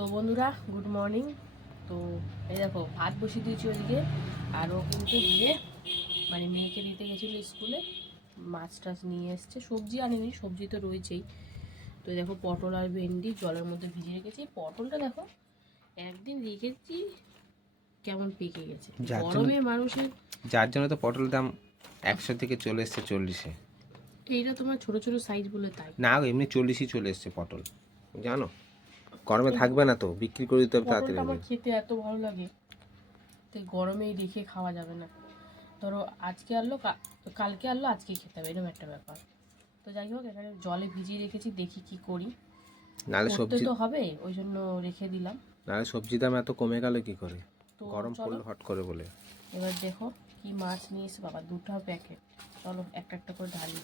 তো বন্ধুরা good morning তো এই দেখো ভাত বসিয়ে দিয়েছি ওদিকে আর ও কিন্তু গিয়ে মানে মেয়েকে দিতে গেছিল স্কুলে। মাছ টাছ নিয়ে এসছে। সবজি আনেনি সবজি তো রয়েছেই। তো দেখো পটল আর ভেন্ডি জলের মধ্যে ভিজিয়ে রেখেছি। পটলটা দেখো একদিন রেখেছি কেমন পেকে গেছে। গরমে মানুষের যার জন্য তো পটল দাম একশো থেকে চলে এসছে চল্লিশে। এইটা তোমার ছোট ছোট সাইজ বলে তাই। না এমনি চল্লিশই চলে এসছে পটল। জানো? গরমে থাকবে না তো বিক্রি করে দিতে হবে তাড়াতাড়ি আমার খেতে এত ভালো লাগে তো গরমেই রেখে খাওয়া যাবে না। ধরো আজকে আনলো কালকে আনলো আজকে খেতে হবে এরকম একটা ব্যাপার। তো যাই হোক এখানে জলে ভিজিয়ে রেখেছি দেখি কি করি। করতে সবজি তো হবে ওই জন্য রেখে দিলাম। নাহলে সবজি দাম এত কমে গেল কি করে? গরম পড়ল হট করে বলে। এবার দেখো কি মাছ নিয়ে এসে বাবা দুটো প্যাকেট চলো একটা একটা করে ঢালি।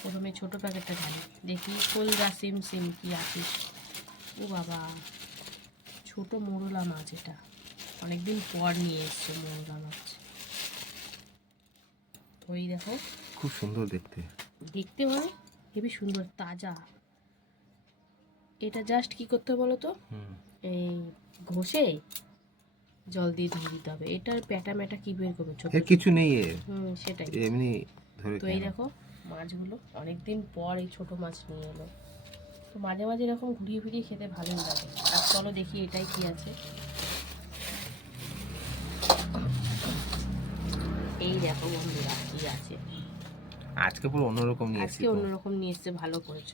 প্রথমে ছোট প্যাকেটটা ঢালি। দেখি ফুল যা সিম সিম কি আছিস ও বাবা ছোট মোরলা মাছ এটা। অনেকদিন পর নিয়ে এসছে মোরলা মাছ। তো এই দেখো। খুব সুন্দর দেখতে। দেখতে মানে হেবি সুন্দর তাজা। এটা জাস্ট কি করতে হবে বলো তো হুম। এই ঘষে জল দিয়ে ধুয়ে দিতে হবে। এটার প্যাটা ম্যাটা কি বের করবে? ছোট এর কিছু নেই এর। হুম সেটাই। এমনি ধরে তো এই দেখো মাছগুলো অনেকদিন পর এই ছোট মাছ নিয়ে এলো। মাঝে মাঝে এরকম ঘুরিয়ে ফিরিয়ে খেতে ভালোই লাগে। আর চলো দেখি এটাই কি আছে। এই দেখো বন্ধুরা কি আছে। আজকে পুরো অন্যরকম নিয়ে আজকে অন্যরকম নিয়ে এসছে ভালো করেছ।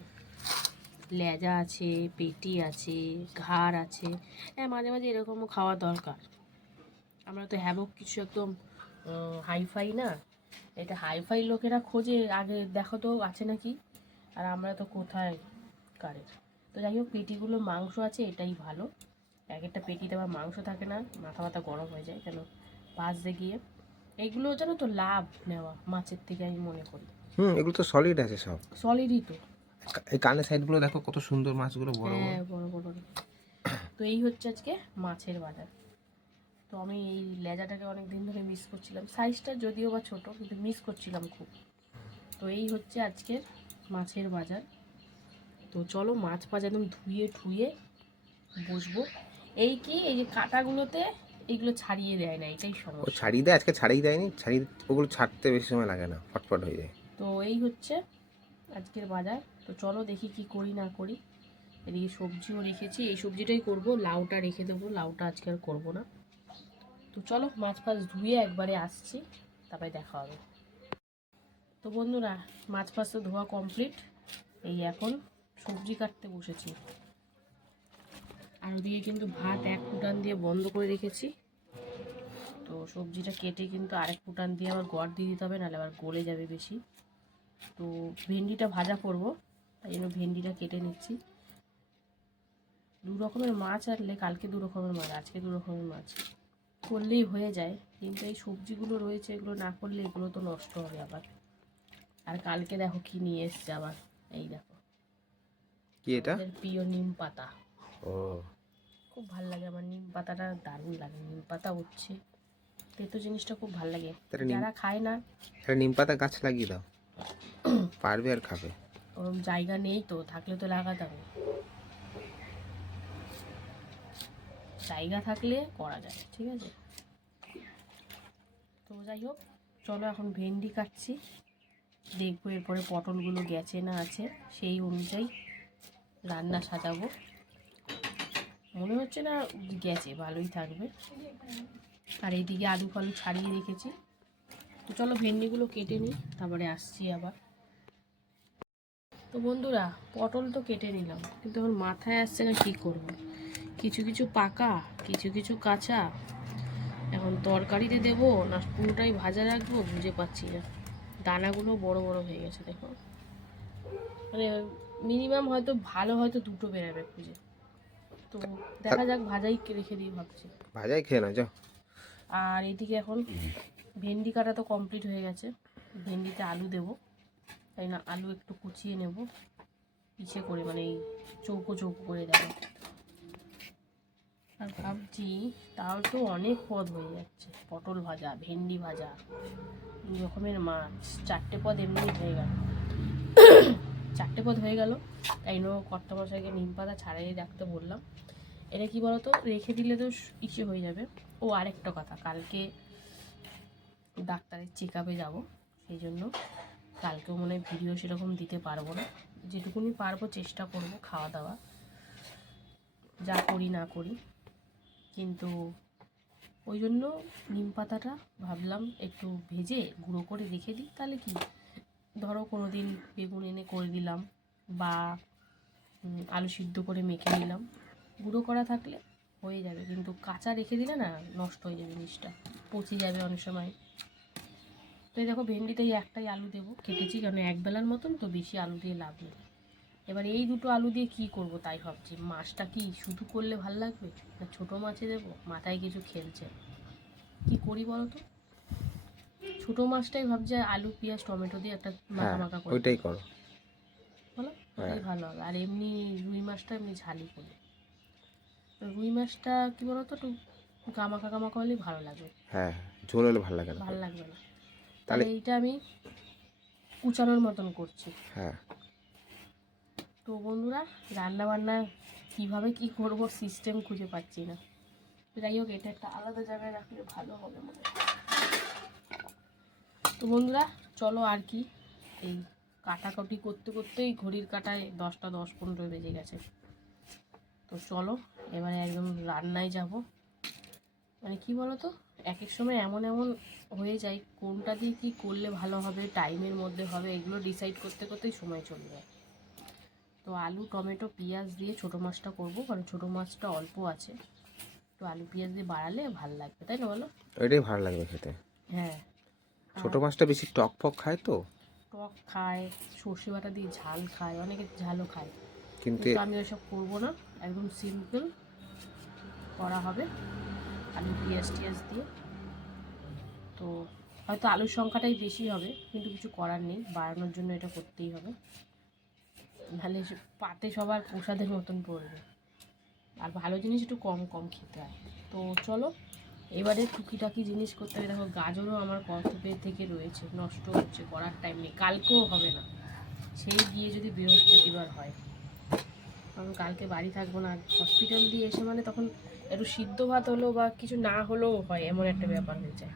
লেজা আছে পেটি আছে ঘাড় আছে। হ্যাঁ মাঝে মাঝে এরকমও খাওয়া দরকার। আমরা তো হ্যাবক কিছু একদম হাইফাই না? এটা হাইফাই লোকেরা খোঁজে আগে দেখো তো আছে নাকি? আর আমরা তো কোথায়? কারে তো যাই হোক পেটিগুলো মাংস আছে এটাই ভালো। এক একটা পেটিতে আবার মাংস থাকে না মাথা মাথা গরম হয়ে যায় কেন? পাশে গিয়ে। এইগুলো জানো তো লাভ নেওয়া মাছের থেকে আমি মনে করি। হুম এগুলো তো সলিড আছে সব। সলিডই তো। এই কানের সাইডগুলো দেখো কত সুন্দর মাছগুলো বড় বড়। হ্যাঁ বড় বড় তো এই হচ্ছে আজকে মাছের বাজার। তো আমি এই লেজাটাকে অনেক দিন ধরে মিস করছিলাম। সাইজটা যদিও বা ছোট কিন্তু মিস করছিলাম খুব। তো এই হচ্ছে আজকের মাছের বাজার। তো চলো মাছ ফাছ একদম ধুয়ে ঠুয়ে বসবো। এই কি? এই যে কাঁটাগুলোতে এইগুলো ছাড়িয়ে দেয় না এটাই ও সমস্যা ছাড়িয়ে দেয়? আজকে ছাড়িয়ে দেয়নি? ছাড়িয়ে ওগুলো ছাড়তে বেশি সময় লাগে না ফটফট হয়ে যায়। তো এই হচ্ছে আজকের বাজার। তো চলো দেখি কি করি না করি। এদিকে সবজিও রেখেছি এই সবজিটাই করব লাউটা রেখে দেবো লাউটা আজকে আর করব না। তো চলো মাছ ফাছ ধুয়ে একবারে আসছি তারপরে দেখা হবে। তো বন্ধুরা মাছ ফাছ তো ধোয়া কমপ্লিট এই এখন সবজি কাটতে বসেছি। আর ওদিকে কিন্তু ভাত এক ফুটান দিয়ে বন্ধ করে রেখেছি। তো সবজিটা কেটে কিন্তু আরেক ফুটান দিয়ে আবার গড় দিয়ে দিতে হবে, নাহলে আবার গলে যাবে বেশি। তো ভেন্ডিটা ভাজা করব, তাই জন্য ভেন্ডিটা কেটে নিচ্ছি। দু রকমের মাছ আনলে, কালকে দু রকমের মাছ, আজকে দু রকমের মাছ। করলেই হয়ে যায়, কিন্তু এই সবজিগুলো রয়েছে, এগুলো না করলে এগুলো তো নষ্ট হবে আবার। আর কালকে দেখো কি নিয়ে এসছে আবার, এই দেখো। কি এটা? প্রিয় নিম পাতা। ও। খুব ভালো লাগে আমার নিম পাতাটা দারুণ লাগে। নিম পাতা উঠছে তেতো জিনিসটা খুব ভালো লাগে। যারা খায় না একটা নিম পাতা গাছ লাগিয়ে দাও। পারবে আর খাবে। ওরকম জায়গা নেই তো থাকলে তো লাগাতে হবে। জায়গা থাকলে করা যায় ঠিক আছে? তো যাই হোক চলো এখন ভেন্ডি কাটছি। দেখব এরপরে পটলগুলো গেছে না আছে সেই অনুযায়ী রান্না সাজাবো। মনে হচ্ছে না গেছে, ভালোই থাকবে। আর এইদিকে আলু ফালু ছাড়িয়ে রেখেছি। তো চলো ভেন্ডিগুলো কেটে নিই, তারপরে আসছি আবার। তো বন্ধুরা, পটল তো কেটে নিলাম, কিন্তু এখন মাথায় আসছে না কী করব। কিছু কিছু পাকা, কিছু কিছু কাঁচা। এখন তরকারিতে দেব, না পুরোটাই ভাজা রাখব, বুঝে পাচ্ছি না। দানাগুলো বড় বড় হয়ে গেছে, দেখো। মানে মিনিমাম হয়তো ভালো হয়তো দুটো বেরোবে খুঁজে তো দেখা যাক ভাজাই রেখে দিই ভাবছি। ভাজাই খেয়ে নাও যাও। আর এদিকে এখন ভেন্ডি কাটা তো কমপ্লিট হয়ে গেছে। ভেন্ডিতে আলু দেব। তাই না আলু একটু কুচিয়ে নেব। ইচ্ছে করে মানে এই চৌকো চৌকো করে দেবো আর ভাবছি তাও তো অনেক পদ হয়ে যাচ্ছে। পটল ভাজা ভেন্ডি ভাজা দু রকমের মাছ চারটে পদ এমনি হয়ে গেল। চারটে পদ হয়ে গেল। তাই জন্য কর্তামশাইকে নিম পাতা ছাড়াই রাখতে বললাম। এটা কি বলতো? রেখে দিলে তো ইসে হয়ে যাবে। ও আরেকটা কথা, কালকে ডাক্তারের চেক আপে যাব, সেই জন্য কালকেও মনে হয় ভিডিও সেরকম দিতে পারব না। যেটুকুনি পারব চেষ্টা করব খাওয়া দাওয়া যা করি না করি। কিন্তু ওই জন্য নিম পাতাটা ভাবলাম একটু ভেজে গুঁড়ো করে রেখে দিই, তাহলে কি? ধরো কোনো দিন বেগুন এনে করে দিলাম বা আলু সিদ্ধ করে মেখে নিলাম। গুঁড়ো করা থাকলে হয়ে যাবে, কিন্তু কাঁচা রেখে দিলে না নষ্ট হয়ে যাবে জিনিসটা, পচে যাবে অনেক সময়। তো এই দেখো ভেন্ডিতেই একটাই আলু দেবো, কেটেছি কারণ এক বেলার মতন তো বেশি আলু দিয়ে লাভ নেই। এবার এই দুটো আলু দিয়ে কি করব তাই ভাবছি, মাছটা কি শুধু করলে ভালো লাগবে না ছোটো মাছে দেবো? মাথায় কিছু খেলছে। কি করি বলো তো? ছোটো মাছটাই ভাবছি আলু পেঁয়াজ টমেটো দিয়ে একটা মাখা হ্যাঁ মাখা করে। ওইটাই করো। বলো? হ্যাঁ। ওটাই ভালো হবে। আর এমনি রুই মাছটা এমনি ঝালি করি। রুই মাছটা কি বলো তো একটু গামাকা গামাকা হলেই ভালো লাগবে হ্যাঁ ঝোল হলে ভালো লাগে না ভালো লাগবে না। তাহলে তাহলে এইটা আমি কুচানোর মতন করছি। হ্যাঁ। তো বন্ধুরা রান্না বান্না কীভাবে কি করব সিস্টেম খুঁজে পাচ্ছি না। যাই হোক এটা একটা আলাদা জায়গায় রাখলে ভালো হবে মনে হয়। তো বন্ধুরা চলো আর কি এই কাটাকাটি করতে করতেই ঘড়ির কাটায় দশটা দশ পনেরো বেজে গেছে। তো চলো এবারে একদম রান্নায় যাব। মানে কি বলো তো এক এক সময় এমন এমন হয়ে যায় কোনটা দিয়ে কী করলে ভালো হবে টাইমের মধ্যে হবে এগুলো ডিসাইড করতে করতেই সময় চলে যায়। তো আলু টমেটো পেঁয়াজ দিয়ে ছোটো মাছটা করব কারণ ছোটো মাছটা অল্প আছে। তো আলু পেঁয়াজ দিয়ে বাড়ালে ভালো লাগবে তাই না বলো? ওইটাই ভালো লাগবে খেতে। হ্যাঁ। ছোটো মাছটা বেশি টক ফক খায় তো? টক খায় সর্ষে বাটা দিয়ে ঝাল খায় অনেকে ঝালও খায়। কিন্তু আমি ওইসব করব না একদম সিম্পল করা হবে আলু পেঁয়াজ টিয়াজ দিয়ে। তো হয়তো আলুর সংখ্যাটাই বেশি হবে কিন্তু কিছু করার নেই বাড়ানোর জন্য এটা করতেই হবে। নাহলে পাতে সবার প্রসাদের মতন পড়বে। আর ভালো জিনিস একটু কম কম খেতে হয়। তো চলো এবারে টুকিটাকি জিনিস করতে হবে। দেখো গাজরও আমার কর্তব্যের থেকে রয়েছে নষ্ট হচ্ছে করার টাইম নেই। কালকেও হবে না। সেই গিয়ে যদি বৃহস্পতিবার হয়। কারণ কালকে বাড়ি থাকব না হসপিটাল দিয়ে এসে মানে তখন একটু সিদ্ধ ভাত হলো বা কিছু না হলেও হয় এমন একটা ব্যাপার হয়ে যায়।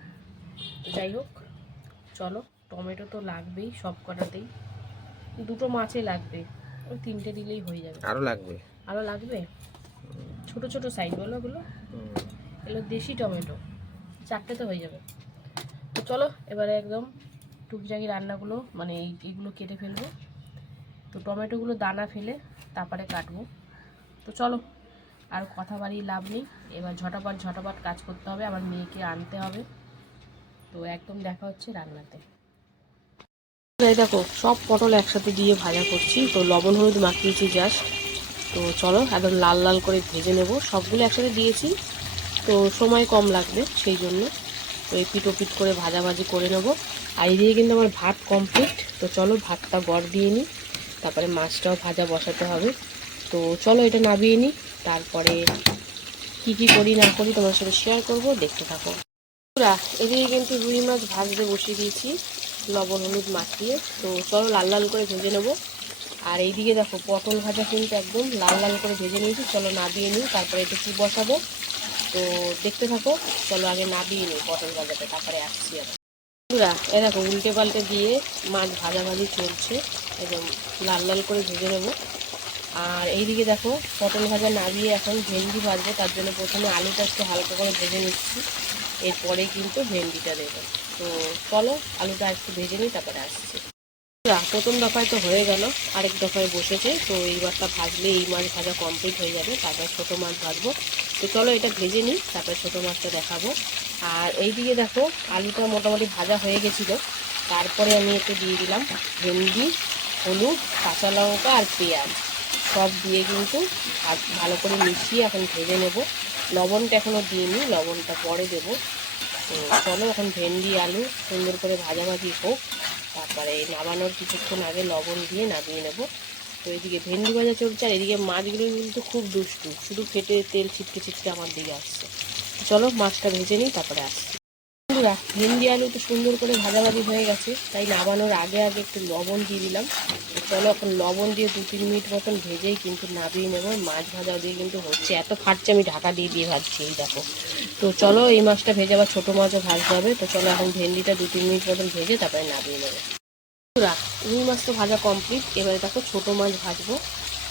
তো যাই হোক চলো টমেটো তো লাগবেই সব কটাতেই দুটো মাছে লাগবে ওই তিনটে দিলেই হয়ে যাবে। আরও লাগবে? আরও লাগবে? ছোট ছোট সাইজ বলো ওগুলো। এগুলো দেশি টমেটো। চারটে তো হয়ে যাবে। তো চলো, এবারে একদম টুকিটাকি রান্নাগুলো মানে এই এইগুলো কেটে ফেলব। তো টমেটোগুলো দানা ফেলে তারপরে কাটবো। তো চলো, আর কথা বাড়িয়ে লাভ নেই। এবার ঝটাপট ঝটাপট কাজ করতে হবে, আমার মেয়েকে আনতে হবে। তো একদম দেখা হচ্ছে রান্নাতে। এই দেখো, সব পটল একসাথে দিয়ে ভাজা করছি। তো লবণ, হলুদ মাখিয়েছি জাস্ট তো চলো, একদম লাল লাল করে ভেজে নেব। সবগুলো একসাথে দিয়েছি। তো সময় কম লাগবে সেই জন্য। তো এই পিট পিট করে ভাজাভাজি করে নেব। আর এদিকে কিন্তু আমার ভাত কমপ্লিট তো চলো ভাতটা গড় দিয়ে নিই। তারপরে মাছটাও ভাজা বসাতে হবে। তো চলো এটা নাবিয়ে নিই। তারপরে কি কি করি না করি তোমার সাথে শেয়ার করব। দেখতে থাকো। বন্ধুরা, এদিকে কিন্তু রুই মাছ ভাজতে বসিয়ে দিয়েছি। লবণ হলুদ মাখিয়ে। তো চলো লাল লাল করে ভেজে নেব। আর এইদিকে দেখো পটল ভাজা কিন্তু একদম লাল লাল করে ভেজে নিয়েছি। চলো নাবিয়ে নিই। তারপরে এটা কি বসাবো? তো দেখতে থাকো, চলো আগে নাবিয়ে নিই পটল ভাজাটা, তারপরে আসছি আবার। বন্ধুরা এ দেখো, উল্টে পাল্টে দিয়ে মাছ ভাজাভাজি চলছে, একদম লাল লাল করে ভেজে নেব। আর এইদিকে দেখো, পটল ভাজা নাবিয়ে এখন ভেন্ডি ভাজবো, তার জন্য প্রথমে আলুটা একটু হালকা করে ভেজে নিচ্ছি। এরপরে কিন্তু ভেন্ডিটা দেবো। তো চলো, আলুটা একটু ভেজে নিই, তারপরে আসছি। প্রথম দফায় তো হয়ে গেল, আরেক দফায় বসেছে, তো এইবারটা ভাজলে এই মাছ ভাজা কমপ্লিট হয়ে যাবে, তারপর ছোটো মাছ ভাজবো। তো চলো এটা ভেজে নিই, তারপরে ছোটো মাছটা দেখাবো। আর এইদিকে দেখো, আলুটা মোটামুটি ভাজা হয়ে গেছিল। তারপরে আমি একটু দিয়ে দিলাম ভেন্ডি, হলুদ, কাঁচা লঙ্কা আর পেঁয়াজ। সব দিয়ে কিন্তু ভালো করে মিশিয়ে এখন ভেজে নেব। লবণটা এখনও দিইনি, লবণটা পরে দেবো। চলো এখন ভেন্ডি, আলু সুন্দর করে ভাজাভাজি হোক। তারপরে নামানোর কিছুক্ষণ আগে লবণ দিয়ে নামিয়ে নেব। এদিকে ভেন্ডি ভাজা চলছে, আর এদিকে মাছগুলো কিন্তু খুব দুষ্টু। শুধু ফেটে তেল ছিটকে ছিটকে আমার দিকে আসছে। চলো মাছটা ভেজে নিই, তারপরে আসছি। বন্ধুরা, ভেন্ডি আলু তো সুন্দর করে ভাজাভাজি হয়ে গেছে, তাই নামানোর আগে আগে একটু লবণ দিয়ে দিলাম। তো চলো এখন লবণ দিয়ে দু তিন মিনিট মতন ভেজেই কিন্তু নাবিয়ে নেব। মাছ ভাজা দিয়ে কিন্তু হচ্ছে। এত ফাটছে, আমি ঢাকা দিয়ে দিয়ে ভাজছি, এই দেখো। তো চলো এই মাছটা ভেজে আবার ছোটো মাছও ভাজতে হবে। তো চলো এখন ভেন্ডিটা দু তিন মিনিট মতন ভেজে তারপরে নাবিয়ে নেব। বন্ধুরা রুই মাছ তো ভাজা কমপ্লিট এবারে দেখো ছোটো মাছ ভাজবো।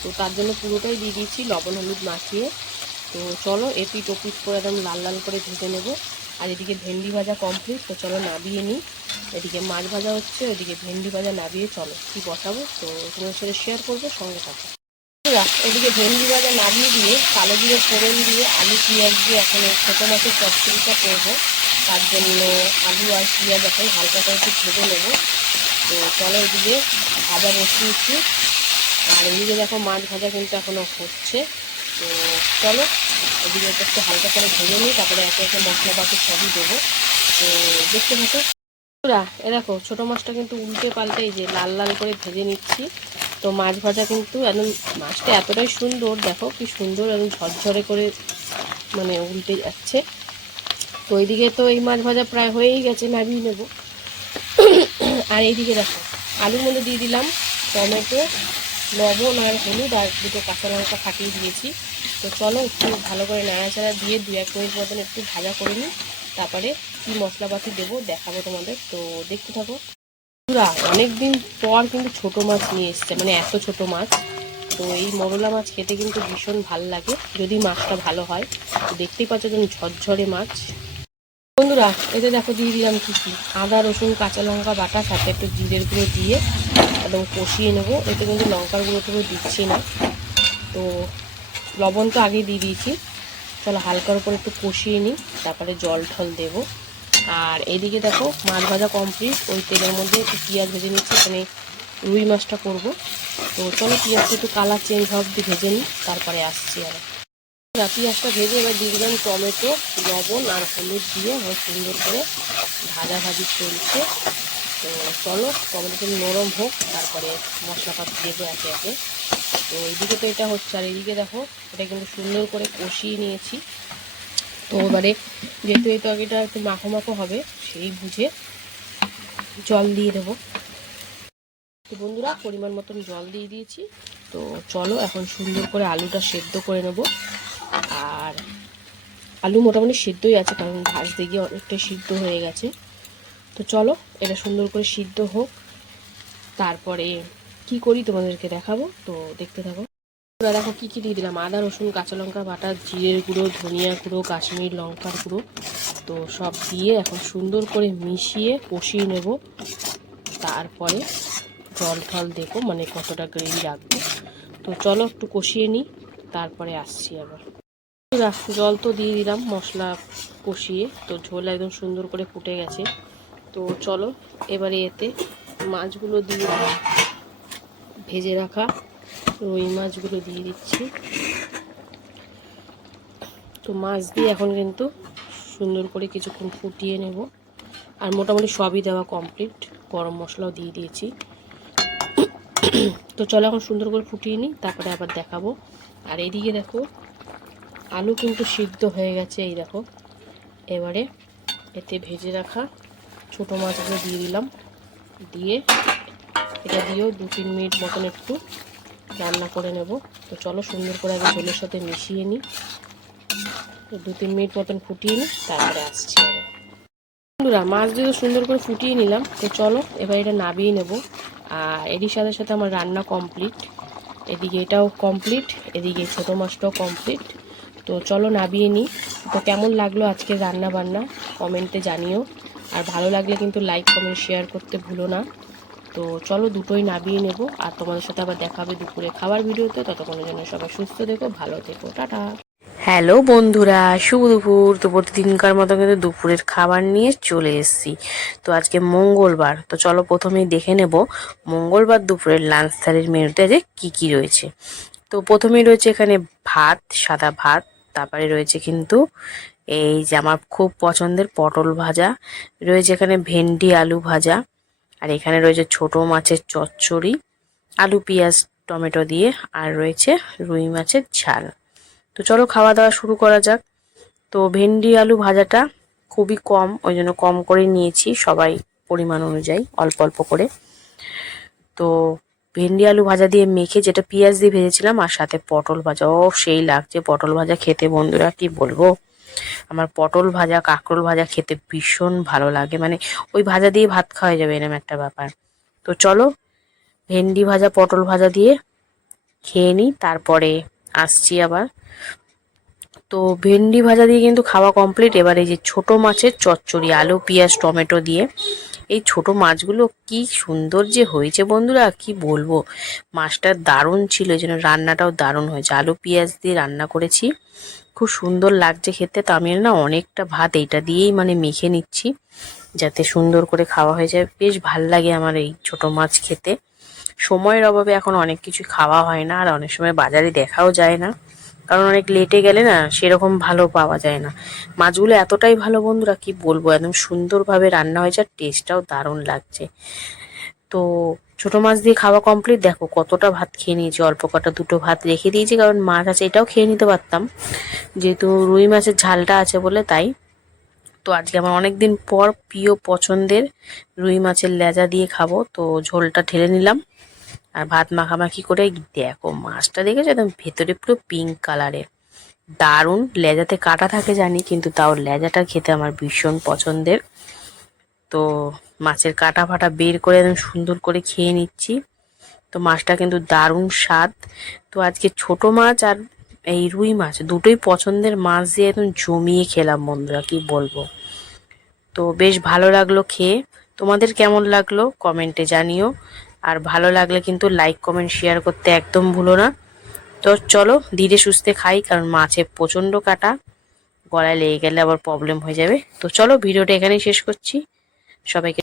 তো তার জন্য পুরোটাই দিয়ে দিয়েছি লবণ, হলুদ মাখিয়ে। তো চলো এপিট ওপিট করে একদম লাল লাল করে ভেজে নেব। আর এদিকে ভেন্ডি ভাজা কমপ্লিট তো চলো নাবিয়ে নিই। এদিকে মাছ ভাজা হচ্ছে ওদিকে ভেন্ডি ভাজা নাবিয়ে চলো কি বসাবো। তো তোমার সাথে শেয়ার করব, সঙ্গে থাকো। এদিকে ভেন্ডি ভাজা নাবিয়ে দিয়ে, কালো দিয়ে ফোড়ন দিয়ে, আলু, পেঁয়াজ দিয়ে এখন ছোটো মাছের চচ্চড়িটা করব। তার জন্য আলু আর পেঁয়াজ এখন হালকা করে একটু ভেজে নেব। তো চলো এদিকে ভাজা বসিয়েছি আর এদিকে দেখো মাছ ভাজা কিন্তু এখনও হচ্ছে। তো চলো এদিকে একটু হালকা করে ভেজে নিই তারপরে একে একে মশলাপাতি সবই দেবো। তো দেখতে থাকো। বন্ধুরা, এ দেখো ছোটো মাছটা কিন্তু উল্টে পাল্টে যে লাল লাল করে ভেজে নিচ্ছি। তো মাছ ভাজা কিন্তু একদম মাছটা এতটাই সুন্দর দেখো কি সুন্দর একদম ঝরঝরে করে মানে উল্টে যাচ্ছে। তো এইদিকে তো এই মাছ ভাজা প্রায় হয়েই গেছে নামিয়ে নেব। আর এইদিকে দেখো, আলুর মধ্যে দিয়ে দিলাম টমেটো, লবণ আর হলুদ আর দুটো কাঁচা লঙ্কা ফাটিয়ে দিয়েছি। তো চলো একটু ভালো করে নাড়াচাড়া দিয়ে দু এক মিনিট মতন একটু ভাজা করে নিই, তারপরে কী মশলাপাতি দেবো দেখাবো তোমাদের। তো দেখতে থাকো। অনেক দিন পর কিন্তু ছোট মাছ নিয়ে এসছে মানে এত ছোট মাছ। তো এই মরলা মাছ খেতে কিন্তু ভীষণ ভালো লাগে, যদি মাছটা ভালো হয়। দেখতেই পাচ্ছ যেন ঝরঝরে মাছ। বন্ধুরা এতে দেখো দিয়ে দিলাম কি কি আদা, রসুন, কাঁচা লঙ্কা, বাটা, সাথে একটু জিরের গুঁড়ো দিয়ে একদম কষিয়ে নেব। এতে কিন্তু লঙ্কার গুঁড়ো টুকরো দিচ্ছি না। তো লবণ তো আগে দিয়ে দিয়েছি। চলো হালকার উপর একটু কষিয়ে নিই, তারপরে জল ঠল দেবো। আর এদিকে দেখো, মাছ ভাজা কমপ্লিট ওই তেলের মধ্যে একটু পেঁয়াজ ভেজে নিচ্ছি, এখানে রুই মাছটা করব। তো চলো পেঁয়াজটা একটু কালার চেঞ্জ অব্দি ভেজে নিই, তারপরে আসছি আর পেঁয়াজটা ভেজে, এবার দিয়ে দিলাম টমেটো, লবণ আর হলুদ দিয়ে আমার সুন্দর করে ভাজা ভাজি চলছে। তো চলো, টমেটো নরম হোক, তারপরে মশলাপাতি দেবো একে একে। তো এইদিকে তো এটা হচ্ছে, আর এইদিকে দেখো, এটা কিন্তু সুন্দর করে কষিয়ে নিয়েছি। তো এবারে যেহেতু এই তরকারিটা একটু মাখো মাখো হবে, সেই বুঝে জল দিয়ে দেবো। তো বন্ধুরা, পরিমাণ মতন জল দিয়ে দিয়েছি। তো চলো, এখন সুন্দর করে আলুটা সেদ্ধ করে নেব। আর আলু মোটামুটি সিদ্ধই আছে, কারণ ভাজতে গিয়ে অনেকটাই সিদ্ধ হয়ে গেছে। তো চলো, এটা সুন্দর করে সিদ্ধ হোক। তারপরে কি করি তোমাদেরকে দেখাবো, তো দেখতে থাকো। এবার দেখো কী কী দিয়ে দিলাম। আদা, রসুন, কাঁচা লঙ্কা বাটা, জিরের গুঁড়ো, ধনিয়া গুঁড়ো, কাশ্মীর লঙ্কার গুঁড়ো। তো সব দিয়ে এখন সুন্দর করে মিশিয়ে কষিয়ে নেব। তারপরে জল টল দেবো মানে কতটা গ্রেভি রাখব। তো চলো একটু কষিয়ে নিই। তারপরে আসছি আবার। জল তো দিয়ে দিলাম, মশলা কষিয়ে। তো ঝোল একদম সুন্দর করে ফুটে গেছে। তো চলো, এবারে এতে মাছগুলো দিয়ে। ভেজে রাখা রুই মাছগুলো দিয়ে দিচ্ছি। তো মাছ দিয়ে এখন কিন্তু সুন্দর করে কিছুক্ষণ ফুটিয়ে নেব। আর মোটামুটি সবই দেওয়া কমপ্লিট গরম মশলাও দিয়ে দিয়েছি। তো চলো এখন সুন্দর করে ফুটিয়ে নিই, তারপরে আবার দেখাবো। আর এইদিকে দেখো, আলু কিন্তু সিদ্ধ হয়ে গেছে, এই দেখো। এবারে এতে ভেজে রাখা ছোটো মাছগুলো দিয়ে দিলাম। দিয়ে এটা দিয়েও দু তিন মিনিট মতন একটু রান্না করে নেব। তো চলো সুন্দর করে আগে ঝোলের সাথে মিশিয়ে নিই। তো দু তিন মিনিট মতন ফুটিয়ে নিই, তারপরে আসছি বন্ধুরা, মাছ দিয়ে সুন্দর করে ফুটিয়ে নিলাম। তো চলো, এবার এটা নাবিয়ে নেব। আর এরই সাথে সাথে আমার রান্না কমপ্লিট এদিকে এটাও কমপ্লিট এদিকে ছোটো মাছটাও কমপ্লিট তো চলো নাবিয়ে নিই। তো কেমন লাগল আজকে রান্না বান্না কমেন্টে জানিও। আর ভালো লাগলে কিন্তু লাইক কমেন্ট শেয়ার করতে ভুলো না। তো চলো দুটোই নাবিয়ে নেব। আর তোমাদের সাথে আবার দেখাবে দুপুরে খাবার ভিডিওতে। ততক্ষণের জন্য সবাই সুস্থ থেকো, ভালো থেকো। টাটা। হ্যালো বন্ধুরা, শুভ দুপুর। তো প্রতিদিনকার মতো কিন্তু দুপুরের খাবার নিয়ে চলে এসেছি। তো আজকে মঙ্গলবার। তো চলো প্রথমেই দেখে নেব মঙ্গলবার দুপুরের লাঞ্চ থালির মেনুতে যে কী কী রয়েছে। তো প্রথমেই রয়েছে এখানে ভাত, সাদা ভাত, তারপরে রয়েছে কিন্তু এই যে আমার খুব পছন্দের পটল ভাজা, রয়েছে এখানে ভেন্ডি আলু ভাজা, আর এখানে রয়েছে ছোট মাছের চচ্চড়ি, আলু, পেঁয়াজ, টমেটো দিয়ে, আর রয়েছে রুই মাছের ঝাল। তো চলো খাওয়া দাওয়া শুরু করা যাক। তো ভেন্ডি আলু ভাজাটা খুবই কম, ওই জন্য কম করে নিয়েছি সবাই পরিমাণ অনুযায়ী, অল্প অল্প করে। তো ভেন্ডি আলু ভাজা দিয়ে মেখে যেটা পেঁয়াজ দিয়ে ভেজেছিলাম আর সাথে পটল ভাজা, ও সেই লাগছে পটল ভাজা খেতে বন্ধুরা, কি বলব? আমার পটল ভাজা, কাঁকরোল ভাজা খেতে ভীষণ ভালো লাগে মানে ওই ভাজা দিয়ে ভাত খাওয়া যাবে এরকম একটা ব্যাপার। তো চলো ভেন্ডি ভাজা, পটল ভাজা দিয়ে খেয়ে নিই, তারপরে আসছি আবার। তো ভেন্ডি ভাজা দিয়ে কিন্তু খাওয়া কমপ্লিট এবার এই যে ছোট মাছের চচ্চড়ি, আলু, পেঁয়াজ, টমেটো দিয়ে। এই ছোট মাছগুলো কি সুন্দর যে হয়েছে বন্ধুরা, কি বলব? মাছটা দারুণ ছিল, এই জন্য রান্নাটাও দারুণ হয়েছে। আলু, পেঁয়াজ দিয়ে রান্না করেছি। খুব সুন্দর লাগছে খেতে। তো আমি না অনেকটা ভাত এইটা দিয়েই মানে মেখে নিচ্ছি, যাতে সুন্দর করে খাওয়া হয়ে যায়। বেশ ভালো লাগে আমার এই ছোট মাছ খেতে। সময়ের অভাবে এখন অনেক কিছু খাওয়া হয় না, আর অনেক সময় বাজারে দেখাও যায় না। কারণ অনেক লেটে গেলে না সেরকম ভালো পাওয়া যায় না। মাছগুলো এতটাই ভালো বন্ধুরা, কি বলব, একদম সুন্দরভাবে রান্না হয়েছে আর টেস্টটাও দারুণ লাগছে। তো ছোট মাছ দিয়ে খাওয়া কমপ্লিট দেখো কতটা ভাত খেয়ে নিয়েছি, অল্প কটা দুটো ভাত রেখে দিয়েছি, কারণ মাছ আছে এটাও খেয়ে নিতে পারতাম। যেহেতু রুই মাছের ঝালটা আছে বলে তাই। তো আজকে আমার অনেক দিন পর প্রিয় পছন্দের রুই মাছের লেজা দিয়ে খাব, তো ঝোলটা ঢেলে নিলাম। আর ভাত মাখামাখি করে দেখো, মাছটা দেখেছ একদম ভেতরে পুরো পিঙ্ক কালারের দারুণ লেজাতে কাটা থাকে জানি, কিন্তু তাও লেজাটা খেতে আমার ভীষণ পছন্দের। তো মাছের কাটা ফাটা বের করে একদম সুন্দর করে খেয়ে নিচ্ছি। তো মাছটা কিন্তু দারুণ স্বাদ। তো আজকে ছোট মাছ আর এই রুই মাছ, দুটোই পছন্দের মাছ দিয়ে একদম জমিয়ে খেলাম বন্ধুরা, কি বলব। তো বেশ ভালো লাগল খেয়ে। তোমাদের কেমন লাগল কমেন্টে জানিও। আর ভালো লাগলে কিন্তু লাইক কমেন্ট শেয়ার করতে একদম ভুলো না। তো চলো, ধীরে সুস্থে খাই, কারণ মাছে প্রচণ্ড কাটা, গলায় লেগে গেলে আবার প্রবলেম হয়ে যাবে। তো চলো, ভিডিওটা এখানেই শেষ করছি। সবাইকে